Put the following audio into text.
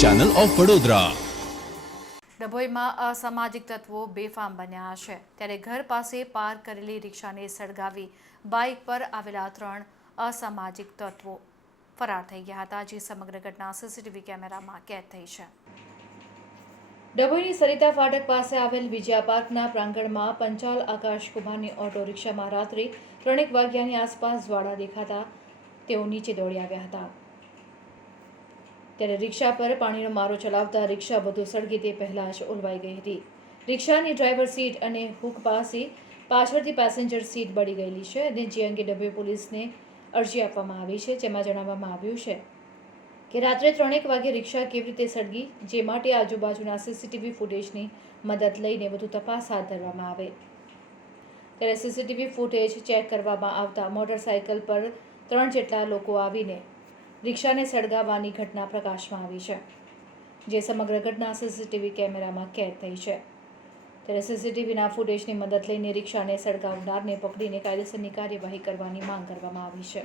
Channel of Vadodara. ડભોઈમાં અસામાજિક તત્વો બેફામ બન્યા છે, ત્યારે ઘર પાસે પાર્ક કરેલી રિક્ષાને સળગાવી બાઇક પર આવેલા 3 અસામાજિક તત્વો ફરાર થઈ ગયા હતા, જે સમગ્ર ઘટના સીસીટીવી કેમેરામાં કેદ થઈ છે। ડભોઈની સરિતા ફાટક પાસે આવેલ વિજયા પાર્કના પ્રાંગણમાં પંચાલ આકાશ કુમારની ઓટો રિક્ષામાં રાત્રે 3 વાગ્યાની આસપાસ જ્વાળા દેખાતા તેઓ નીચે દોડી આવ્યા હતા, ત્યારે રિક્ષા પર પાણીનો મારો ચલાવતા રિક્ષા બધું સળગે તે પહેલાં જ ઓલવાઈ ગઈ હતી। રિક્ષાની ડ્રાઈવર સીટ અને હુક પાસે પાછળથી પેસેન્જર સીટ બળી ગયેલી છે, અને જે અંગે ડભોઈ પોલીસને અરજી આપવામાં આવી છે, જેમાં જણાવવામાં આવ્યું છે કે રાત્રે 3 વાગે રિક્ષા કેવી રીતે સળગી, જે માટે આજુબાજુના સીસીટીવી ફૂટેજની મદદ લઈને વધુ તપાસ હાથ ધરવામાં આવે। ત્યારે સીસીટીવી ફૂટેજ ચેક કરવામાં આવતા મોટરસાયકલ પર 3 જેટલા લોકો આવીને રિક્ષાને સળગાવવાની ઘટના પ્રકાશમાં આવી છે, જે સમગ્ર ઘટના સીસીટીવી કેમેરામાં કેદ થઈ છે। ત્યારે સીસીટીવીના ફૂટેજની મદદ લઈને રિક્ષાને સળગાવનારને પકડીને કાયદેસરની કાર્યવાહી કરવાની માંગ કરવામાં આવી છે।